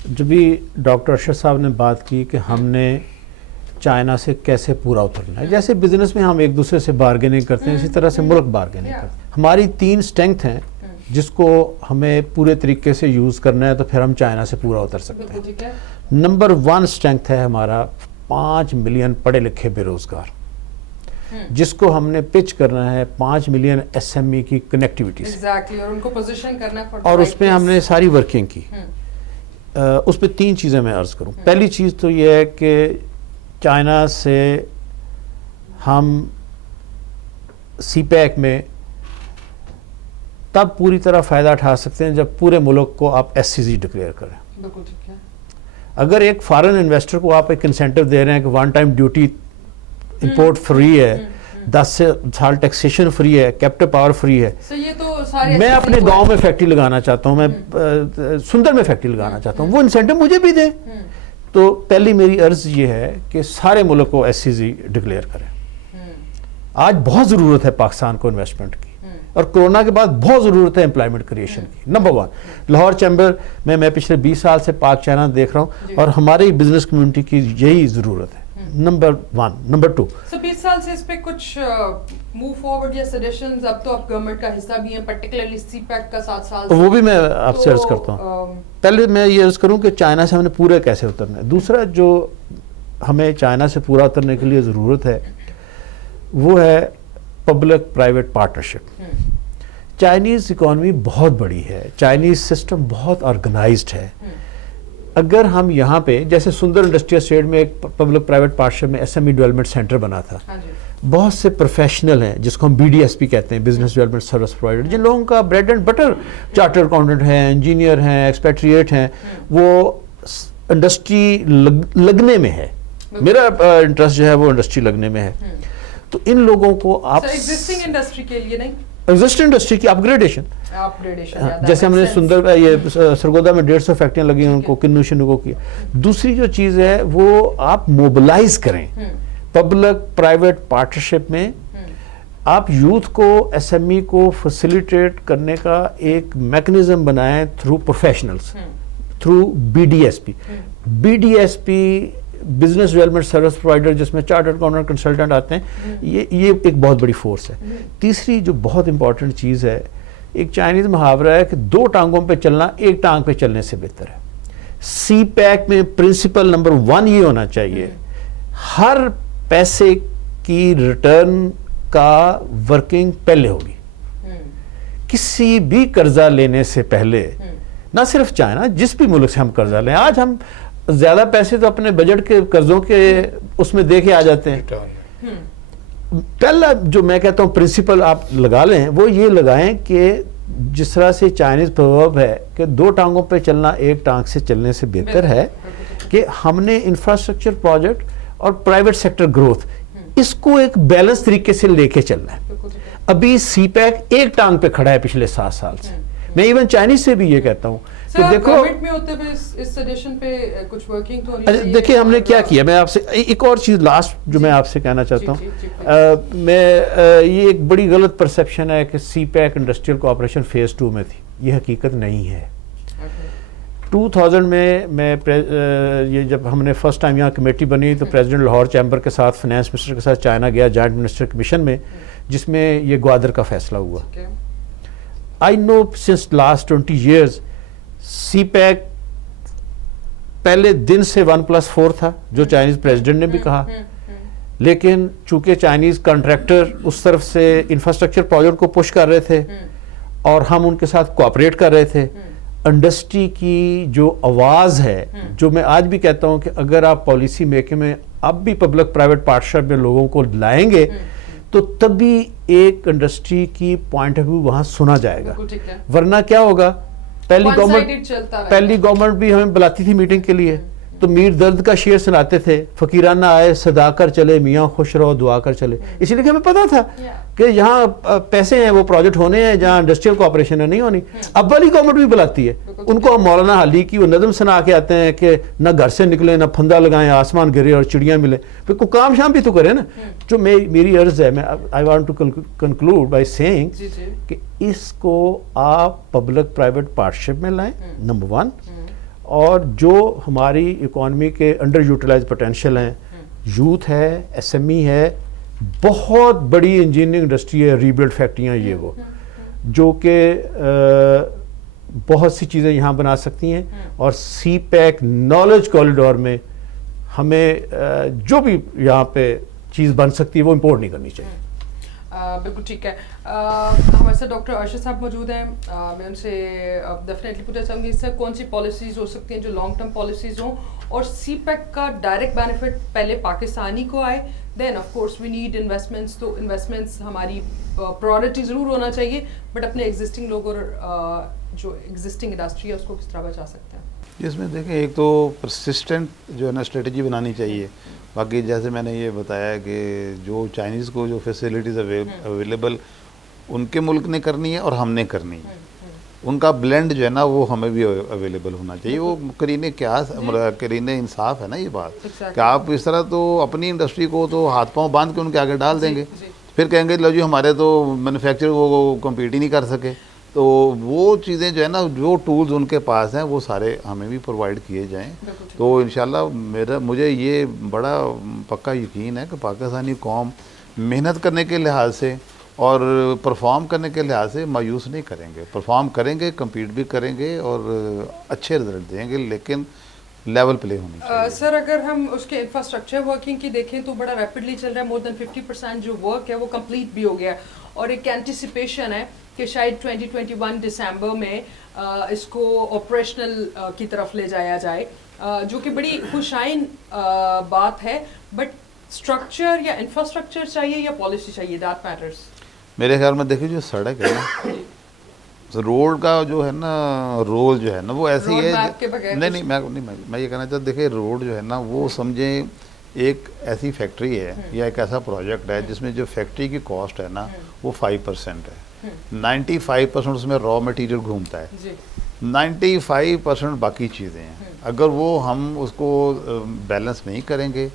جو بھی ڈاکٹر ارشد صاحب نے بات کی کہ ہم نے چائنا سے کیسے پورا اترنا ہے, جیسے بزنس میں ہم ایک دوسرے سے بارگیننگ کرتے ہیں, اسی طرح سے ملک بارگیننگ کرتے ہیں. ہماری 3 اسٹرینگتھ ہیں جس کو ہمیں پورے طریقے سے یوز کرنا ہے تو پھر ہم چائنا سے پورا اتر سکتے ہیں. نمبر 1 اسٹرینتھ ہے ہمارا 5 ملین پڑھے لکھے بے روزگار, جس کو ہم نے پچ کرنا ہے 5 ملین ایس ایم ای کی کنیکٹیوٹی سے, اور ان کو پوزیشن کرنا ہے, اور اس پہ ہم نے ساری ورکنگ کی. اس پہ 3 چیزیں میں عرض کروں. پہلی چیز تو یہ ہے کہ چائنا سے ہم سی پیک میں تب پوری طرح فائدہ اٹھا سکتے ہیں جب پورے ملک کو آپ ایس سی زی ڈکلیئر کریں. بالکل ٹھیک ہے. اگر ایک فارن انویسٹر کو آپ ایک انسینٹیو دے رہے ہیں کہ 1 ٹائم ڈیوٹی امپورٹ فری ہے, 10 سال ٹیکسیشن فری ہے, کیپٹل پاور فری ہے, میں اپنے گاؤں میں فیکٹری لگانا چاہتا ہوں, میں سندر میں فیکٹری لگانا چاہتا ہوں, وہ انسینٹیو مجھے بھی دیں. تو پہلی میری عرض یہ ہے کہ سارے ملک کو ایس سی زی ڈکلیئر کریں. آج بہت ضرورت ہے پاکستان کو انویسٹمنٹ کی, اور کرونا کے بعد بہت ضرورت ہے امپلائمنٹ کریشن کی. نمبر 1 لاہور چیمبر میں پچھلے 20 سال سے پاک چائنا دیکھ رہا ہوں, اور ہماری بزنس کمیونٹی کی یہی ضرورت ہے. نمبر 1. نمبر 2, 20 سال سے اس پہ کچھ موو فارورڈ یا سجیشنز, اب تو آپ گورنمنٹ کا حصہ بھی ہیں, پرٹیکولرلی سی پیک کا 7 سال وہ بھی میں آپ سے عرض کرتا ہوں. پہلے میں یہ عرض کروں کہ چائنا سے ہم نے پورے کیسے اترنا ہے. دوسرا جو ہمیں چائنا سے پورا اترنے کے لیے ضرورت ہے وہ ہے public private partnership. Chinese economy بہت بڑی ہے, چائنیز سسٹم بہت آرگنائزڈ ہے. اگر ہم یہاں پہ جیسے سندر انڈسٹریل اسٹیٹ میں ایک پبلک پرائیویٹ پارٹنرشپ میں S M E development centre بنا تھا, بہت سے پروفیشنل ہیں جس کو ہم بی ڈی ایس پی کہتے ہیں, بزنس ڈیولپمنٹ سروس پرووائڈر, جن لوگوں کا bread and butter charter accountant ہیں, انجینئر ہیں, ایکسپیٹریٹ ہیں, وہ انڈسٹری لگنے میں ہے. میرا انٹرسٹ جو ہے وہ انڈسٹری لگنے میں ہے. تو ان لوگوں کو آپ ایگزسٹنگ انڈسٹری کے لیے نہیں, ایگزسٹنگ انڈسٹری کی اپگریڈیشن, جیسے ہم نے سندر یہ سرگودا میں 150 فیکٹریاں لگی ہیں, ان کو کنو شنو کو کیا. دوسری جو چیز ہے وہ آپ موبلائز کریں پبلک پرائیویٹ پارٹنرشپ میں. آپ یوتھ کو ایس ایم ای کو فیسیلیٹیٹ کرنے کا ایک میکنزم بنائیں through professionals, through B D S P. B D S P business development service provider جس میں چارٹرڈ اکاؤنٹنٹ کنسلٹنٹ آتے ہیں, یہ ایک بہت بڑی فورس ہے. تیسری جو بہت امپورٹنٹ چیز ہے, ایک چائنیز محاورہ ہے کہ 2 ٹانگوں پہ چلنا 1 ٹانگ پہ چلنے سے بہتر ہے. سی پیک میں پرنسپل نمبر 1 یہ ہونا چاہیے, ہر پیسے کی ریٹرن کا ورکنگ پہلے ہوگی. کسی بھی قرضہ لینے سے پہلے, نہ صرف چائنا, جس بھی ملک سے ہم قرضہ لیں, آج ہم زیادہ پیسے تو اپنے بجٹ کے قرضوں کے اس میں دے کے آ جاتے ہیں. پہلا جو میں کہتا ہوں پرنسپل آپ لگا لیں وہ یہ لگائیں کہ جس طرح سے چائنیز پروورب ہے کہ 2 ٹانگوں پہ چلنا 1 ٹانگ سے چلنے سے بہتر ہے, کہ ہم نے انفراسٹرکچر پروجیکٹ اور پرائیویٹ سیکٹر گروتھ اس کو ایک بیلنس طریقے سے لے کے چلنا ہے. ابھی سی پیک 1 ٹانگ پہ کھڑا ہے پچھلے 7 سال سے. میں ایون چائنیز سے بھی یہ کہتا ہوں کہ دیکھو, دیکھیں ہم نے کیا کیا. میں آپ سے ایک اور چیز لاسٹ جو میں آپ سے کہنا چاہتا ہوں, یہ ایک بڑی غلط پرسیپشن ہے کہ سی پیک انڈسٹریل کوآپریشن فیز 2 میں تھی. یہ حقیقت نہیں ہے. 2000 میں یہ جب ہم نے فرسٹ ٹائم یہاں کمیٹی بنی تو پریزیڈنٹ لاہور چیمبر کے ساتھ فائنانس منسٹر کے ساتھ چائنا گیا جوائنٹ منسٹر کمیشن میں, جس میں یہ گوادر کا فیصلہ ہوا. I know since last 20 years C pack پہلے دن سے 1+4 تھا, جو چائنیز پریزیڈنٹ نے بھی کہا, لیکن چونکہ چائنیز کانٹریکٹر اس طرف سے انفراسٹرکچر پروجیکٹ کو پش کر رہے تھے اور ہم ان کے ساتھ کوآپریٹ کر رہے تھے, انڈسٹری کی جو آواز ہے, جو میں آج بھی کہتا ہوں کہ اگر آپ پالیسی میکنگ میں اب بھی پبلک پرائیویٹ پارٹنرشپ میں لوگوں کو لائیں گے تو تبھی ایک انڈسٹری کی پوائنٹ آف ویو وہاں سنا جائے گا. ورنہ کیا ہوگا, پہلی گورنمنٹ بھی ہمیں بلاتی تھی میٹنگ کے لیے تو میر درد کا شعر سناتے تھے, فقیرانہ آئے صدا کر چلے, میاں خوش رہو دعا کر چلے. اسی لیے کہ ہمیں پتا تھا کہ جہاں پیسے ہیں وہ پروجیکٹ ہونے ہیں, جہاں انڈسٹریل کوآپریشن نہیں ہونی. اب والی گورنمنٹ بھی بلاتی ہے, ان کو مولانا حالی کی وہ نظم سنا کے آتے ہیں کہ نہ گھر سے نکلے, نہ پھندا لگائیں, آسمان گرے اور چڑیاں ملے. پھر کوئی کام شام بھی تو کرے نا. جو میری عرض ہے, میں I want to conclude by saying کہ اس کو آپ پبلک پرائیویٹ پارٹنرشپ میں لائیں, نمبر 1. اور جو ہماری اکانومی کے انڈر یوٹیلائز پوٹینشیل ہیں, یوتھ ہے, ایس ایم ای ہے, بہت بڑی انجینئرنگ انڈسٹری ہے, ریبلڈ فیکٹریاں, یہ وہ جو کہ بہت سی چیزیں یہاں بنا سکتی ہیں, اور سی پیک نالج کوریڈور میں ہمیں جو بھی یہاں پہ چیز بن سکتی ہے وہ امپورٹ نہیں کرنی چاہیے. بالکل ٹھیک ہے. ہمارے ساتھ ڈاکٹر ارشد صاحب موجود ہیں. میں ان سے ڈیفینیٹلی پوچھنا چاہوں گی اس سے کون سی پالیسیز ہو سکتی ہیں جو لانگ ٹرم پالیسیز ہوں, اور سی پیک کا ڈائریکٹ بینیفٹ پہلے پاکستانی کو آئے, then of course we need investments. تو انویسٹمنٹس ہماری پرائورٹی ضرور ہونا چاہیے, بٹ اپنے ایگزسٹنگ لوگ اور جو ایگزسٹنگ انڈسٹری ہے اس کو کس طرح بچا سکتے ہیں؟ اس میں دیکھیں ایک تو پرسسٹنٹ جو ہے نا اسٹریٹجی بنانی چاہیے. باقی جیسے میں نے یہ بتایا کہ جو چائنیز کو جو فیسلٹیز اویلیبل ان کے ملک نے کرنی ہے اور ہم نے کرنی ہے, ان کا بلینڈ جو ہے نا وہ ہمیں بھی اویلیبل ہونا چاہیے. وہ کرین قیاس کرین انصاف ہے نا یہ بات, کہ آپ اس طرح تو اپنی انڈسٹری کو تو ہاتھ پاؤں باندھ کے ان کے آگے ڈال دیں گے, پھر کہیں گے لو جی ہمارے تو مینوفیکچر وہ کمپیٹ ہی نہیں کر سکے. تو وہ چیزیں جو ہے نا جو ٹولز ان کے پاس ہیں وہ سارے ہمیں بھی پرووائڈ کیے جائیں. تو انشاءاللہ مجھے یہ بڑا پکا یقین ہے کہ پاکستانی قوم محنت کرنے کے لحاظ سے اور پرفارم کرنے کے لحاظ سے مایوس نہیں کریں گے. پرفارم کریں گے, کمپیٹ بھی کریں گے اور اچھے رزلٹ دیں گے, لیکن لیول پلے ہونی چاہیے. سر اگر ہم اس کے انفراسٹرکچر ورکنگ کی دیکھیں تو بڑا ریپڈلی چل رہا ہے. مور دین 50% جو ورک ہے وہ کمپلیٹ بھی ہو گیا, اور ایک اینٹیسپیشن ہے کہ شاید 2021 دسمبر میں اس کو آپریشنل کی طرف لے جایا جائے, جو کہ بڑی خوشائن بات ہے. بٹ اسٹرکچر یا انفراسٹرکچر چاہیے یا پالیسی چاہیے, دیٹ میٹرز. میرے خیال میں دیکھیے جو سڑک ہے نا روڈ کا جو ہے نا رول جو ہے نا وہ ایسی ہے. نہیں میں یہ کہنا چاہتا, دیکھیں روڈ جو ہے نا وہ سمجھیں ایک ایسی فیکٹری ہے یا ایک ایسا پروجیکٹ ہے جس میں جو فیکٹری کی کاسٹ ہے نا وہ 5% ہے. 95% اس میں را مٹیریل گھومتا ہے, 95% باقی چیزیں ہیں. اگر وہ ہم اس کو بیلنس نہیں کریں گے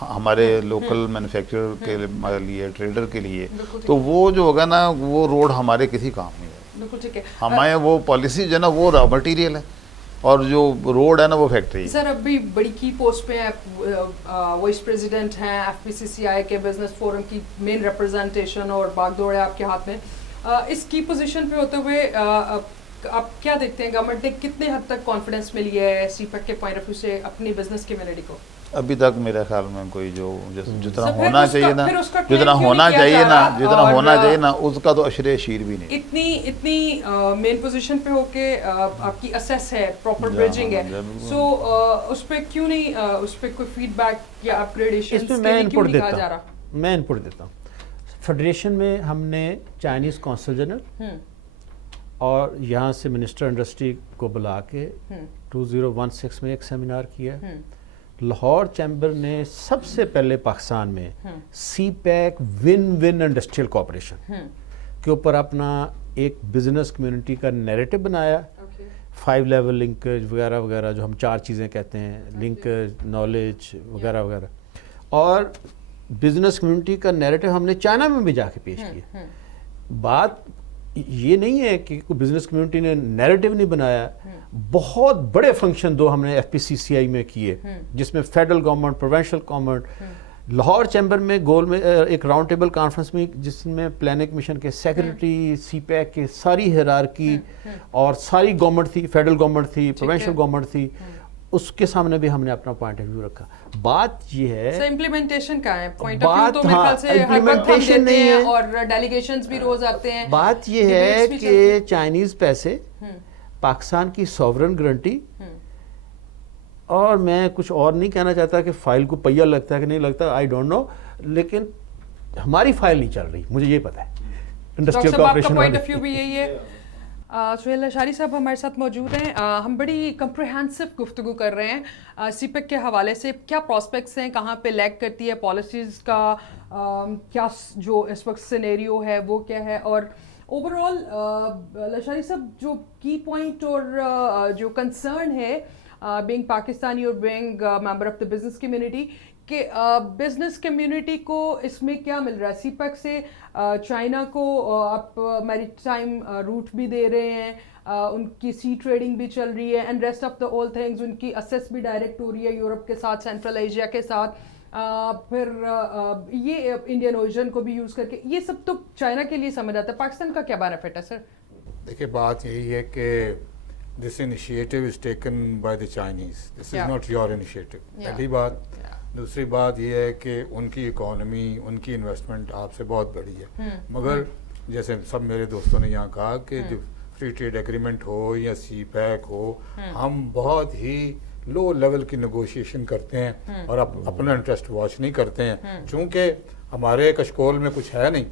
ہمارے لوکل مینوفیکچرر کے لیے, ٹریڈر کے لیے, تو وہ جو ہوگا نا وہ روڈ ہمارے کسی کام نہیں ہے. بالکل ٹھیک ہے. ہمارے وہ پالیسی جو ہے نا وہ را مٹیریل ہے اور جو روڈ ہے نا وہ فیکٹری. سر ابھی بڑی کی پوسٹ پہ ہیں, وائس پریزیڈنٹ ہیں FPCCI کے بزنس فورم کی مین ریپرزنٹیشن اور باغ دوڑ ہے آپ کے ہاتھ میں. اس کی پوزیشن پہ ہوتے ہوئے آپ کیا دیکھتے ہیں گورنمنٹ نے کتنے حد تک کانفیڈنس ملی ہے سی پیک کے پوائنٹ آف ویو سے اپنی بزنس کمیونٹی کو؟ ابھی تک میرے خیال میں کوئی جو جتنا ہونا چاہیے نا جتنا ہونا چاہیے نا اس کا تو اشرے شیر بھی نہیں. اتنی مین پوزیشن پہ ہو کے آپ کی اسیس ہے, پراپر بریجنگ ہے, سو اس پہ کیوں نہیں اس پہ کوئی فیڈ بیک یا اپ گریڈیشن اس پہ میں انپٹ دیتا ہوں. فیڈریشن میں ہم نے چائنیز کونسل جنرل اور یہاں سے منسٹر انڈسٹری کو بلا کے 2016 میں ایک سیمینار کیا. لاہور چیمبر نے سب سے پہلے پاکستان میں CPEC one one industrial cooperation کے اوپر اپنا ایک بزنس کمیونٹی کا نیریٹو بنایا. 5 لیول لنکج وغیرہ وغیرہ جو ہم 4 چیزیں کہتے ہیں, لنکج, نالج وغیرہ وغیرہ, اور بزنس کمیونٹی کا نیریٹو ہم نے چائنا میں بھی جا کے پیش کیا. بات یہ نہیں ہے کہ کوئی بزنس کمیونٹی نے نیریٹو نہیں بنایا, بہت بڑے فنکشن 2 ہم نے FPCCI میں کیے جس میں federal government, provincial government, Lahore chamber میں گول میں ایک راؤنڈ ٹیبل کانفرنس میں جس میں پلاننگ کمیشن کے سیکرٹری, سی پیک کے ساری ہیرارکی اور ساری گورنمنٹ تھی, فیڈرل گورنمنٹ تھی, پروونشل گورنمنٹ تھی, اس کے سامنے بھی ہم نے اپنا پوائنٹ آف ویو رکھا. بات یہ ہے امپلیمنٹیشن کا ہے, پوائنٹ آف ویو تو میرے خیال سے ہر وقت ہم دیتے ہیں اور ڈیلیگیشنز بھی روز آتے ہیں. بات یہ ہے کہ چائنیز پیسے, پاکستان کی سوورن گارنٹی, اور میں کچھ اور نہیں کہنا چاہتا کہ فائل کو پہیا لگتا ہے کہ نہیں لگتا, آئی ڈونٹ نو, لیکن ہماری فائل نہیں چل رہی, مجھے یہ پتا ہے. انڈسٹریل کوآپریشن کا پوائنٹ آف ویو بھی یہی ہے. سہیل اشاری صاحب ہمارے ساتھ موجود ہیں. ہم بڑی کمپریہنسو گفتگو کر رہے ہیں سی پیک کے حوالے سے. کیا پراسپیکٹس ہیں, کہاں پہ لیگ کرتی ہے, پالیسیز کا کیا جو اس وقت سینیریو ہے وہ کیا ہے, اور اوور آل اشاری صاحب جو کی پوائنٹ اور جو کنسرن ہے بینگ پاکستانی اور being member of the business community کہ بزنس کمیونٹی کو اس میں کیا مل رہا ہے سی پیک سے؟ چائنا کو آپ میری ٹائم روٹ بھی دے رہے ہیں, ان کی سی ٹریڈنگ بھی چل رہی ہے, and rest of the all things, ان کی اسیس بھی ڈائریکٹ ہو رہی ہے یورپ کے ساتھ, سینٹرل ایشیا کے ساتھ. پھر یہ انڈین اوشن کو بھی یوز کر کے یہ سب تو چائنا کے لیے سمجھ آتا ہے. پاکستان کا کیا بینیفٹ ہے سر؟ دیکھیے بات یہی ہے کہ this initiative is taken by the Chinese, this is not your initiative, پہلی بات. دوسری بات یہ ہے کہ ان کی اکانومی, ان کی انویسٹمنٹ آپ سے بہت بڑی ہے, مگر جیسے سب میرے دوستوں نے یہاں کہا کہ جو فری ٹریڈ ایگریمنٹ ہو یا سی پیک ہو, ہم بہت ہی لو لیول کی نیگوشیشن کرتے ہیں اور اپنا انٹرسٹ واچ نہیں کرتے ہیں, چونکہ ہمارے کشکول میں کچھ ہے نہیں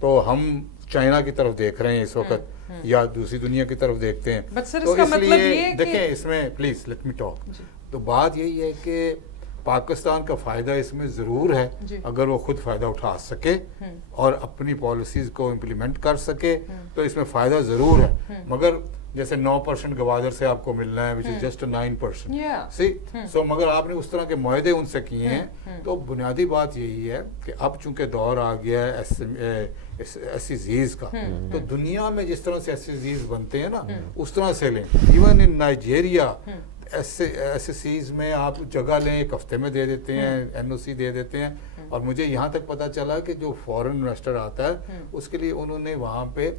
تو ہم چائنا کی طرف دیکھ رہے ہیں اس وقت یا دوسری دنیا کی طرف دیکھتے ہیں. تو اس لیے دیکھیں اس میں پلیز لیٹ می ٹاک, تو بات یہی ہے کہ پاکستان کا فائدہ اس میں ضرور ہے اگر وہ خود فائدہ اٹھا سکے اور اپنی پالیسیز کو امپلیمنٹ کر سکے تو اس میں فائدہ ضرور ہے, مگر جیسے 9% گوادر سے آپ کو ملنا ہے which is just 9%. سو مگر آپ نے اس طرح کے معاہدے ان سے کیے ہیں, تو بنیادی بات یہی ہے کہ اب چونکہ دور آ گیا ہے ایس سی زیز کا, تو دنیا میں جس طرح سے ایس سی زیز بنتے ہیں نا اس طرح سے لیں. Even in Nigeria S C Cs میں آپ جگہ لیں, ایک ہفتے میں دے دیتے ہیں, این او سی دے دیتے ہیں. اور مجھے یہاں تک پتا چلا کہ جو فورن انویسٹر آتا ہے اس کے لیے انہوں نے وہاں پہ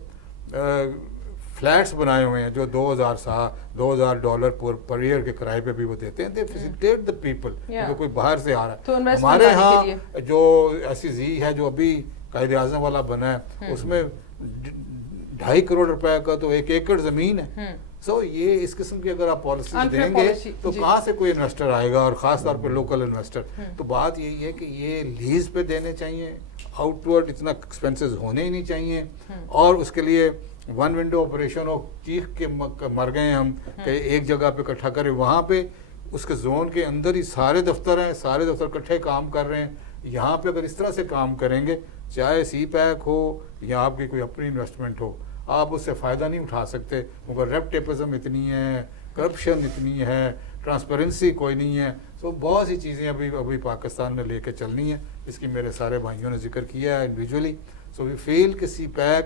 فلیٹس بنائے ہوئے ہیں جو $2,000 پر ایئر کے کرائے پہ بھی وہ دیتے ہیں. دے فیسیلیٹیٹ دا پیپل جو کوئی باہر سے آ رہا ہے. ہمارے ہاں جو ایسی زی ہے جو ابھی قائد اعظم والا بنا ہے اس میں 2.5 کروڑ روپے کا تو 1 ایکڑ زمین ہے. سو یہ اس قسم کی اگر آپ پالیسیز دیں گے تو کہاں سے کوئی انویسٹر آئے گا, اور خاص طور پہ لوکل انویسٹر. تو بات یہی ہے کہ یہ لیز پہ دینے چاہیے, آؤٹ ورڈ اتنا ایکسپینسز ہونے ہی نہیں چاہیے, اور اس کے لیے ون ونڈو آپریشن ہو, چیخ کے مر گئے ہم کہ ایک جگہ پہ اکٹھا کریں, وہاں پہ اس کے زون کے اندر ہی سارے دفتر ہیں, سارے دفتر اکٹھے کام کر رہے ہیں. یہاں پہ اگر اس طرح سے کام کریں گے, چاہے سی پیک ہو یا آپ کی کوئی اپنی انویسٹمنٹ ہو, آپ اس سے فائدہ نہیں اٹھا سکتے, مگر ریپٹیپزم اتنی ہے, کرپشن اتنی ہے, ٹرانسپیرنسی کوئی نہیں ہے. سو بہت سی چیزیں ابھی پاکستان نے لے کے چلنی ہیں, اس کی میرے سارے بھائیوں نے ذکر کیا ہے انڈیویجولی. سو وی فیل کہ سی پیک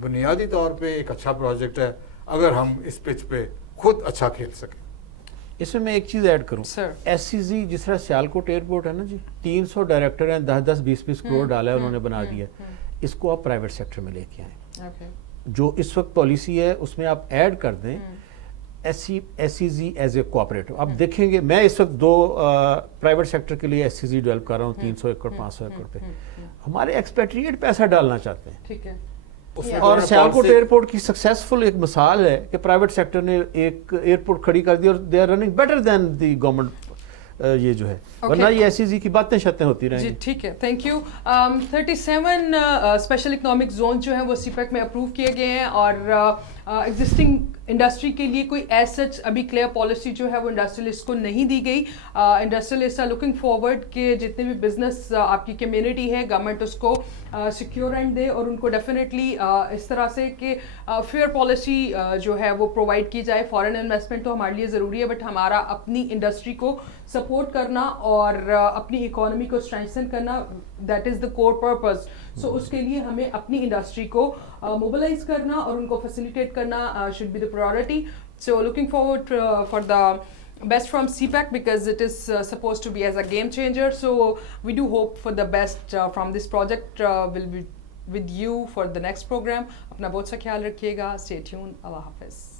بنیادی طور پہ ایک اچھا پروجیکٹ ہے اگر ہم اس پچ پہ خود اچھا کھیل سکیں. اس میں ایک چیز ایڈ کروں, ایس سی زی جس طرح سیالکوٹ ایئرپورٹ ہے نا جی, 300 ڈائریکٹر ہیں, 10-20 کروڑ ڈالا ہے انہوں نے بنا دیا, اس کو آپ پرائیویٹ سیکٹر میں لے کے آئیں. جو اس وقت پالیسی ہے اس میں آپ ایڈ کر دیں S C Z as a cooperative. آپ دیکھیں گے میں اس وقت 2 پرائیویٹ سیکٹر کے لیے ایس سی زی ڈیولپ کر رہا ہوں 300 ایکڑ 500 ایکڑ پہ. ہمارے ایکسپیٹریٹ پیسہ ڈالنا چاہتے ہیں, ٹھیک ہے. اور سیالکوٹ ایئرپورٹ کی سکسیسفل ایک مثال ہے کہ پرائیویٹ سیکٹر نے ایک ایئرپورٹ کھڑی کر دی اور they are running better than the government. یہ جو ہے ورنہ یہ ایس سی زی کی باتیں شتیں ہوتی رہیں گی. جی ٹھیک ہے, thank you. 37 special economic zone جو ہیں وہ سی پیک میں اپروو کیے گئے ہیں, اور ایگزسٹنگ انڈسٹری کے لیے کوئی ایز سچ ابھی کلیئر پالیسی جو ہے وہ انڈسٹریلسٹ کو نہیں دی گئی. انڈسٹریلسٹ آر لوکنگ فارورڈ کہ جتنے بھی بزنس آپ کی کمیونٹی ہے گورنمنٹ اس کو سیکیور اینڈ دے, اور ان کو ڈیفینیٹلی اس طرح سے کہ فیئر پالیسی جو ہے وہ پرووائڈ کی جائے. فارن انویسٹمنٹ تو ہمارے لیے ضروری ہے, بٹ ہمارا اپنی انڈسٹری کو سپورٹ کرنا اور اپنی اکانومی کو اسٹرینتھن کرنا, that is the cover purpose. سو اس کے لیے ہمیں اپنی انڈسٹری کو موبلائز کرنا اور ان کو فیسیلیٹیٹ کرنا should be the priority. So looking forward for the best from CPEC because it is supposed to be as a game changer. So we do hope for the best from this project. Will be with you for the next program. اپنا بہت سا خیال رکھیے گا. Stay tuned. اللہ حافظ.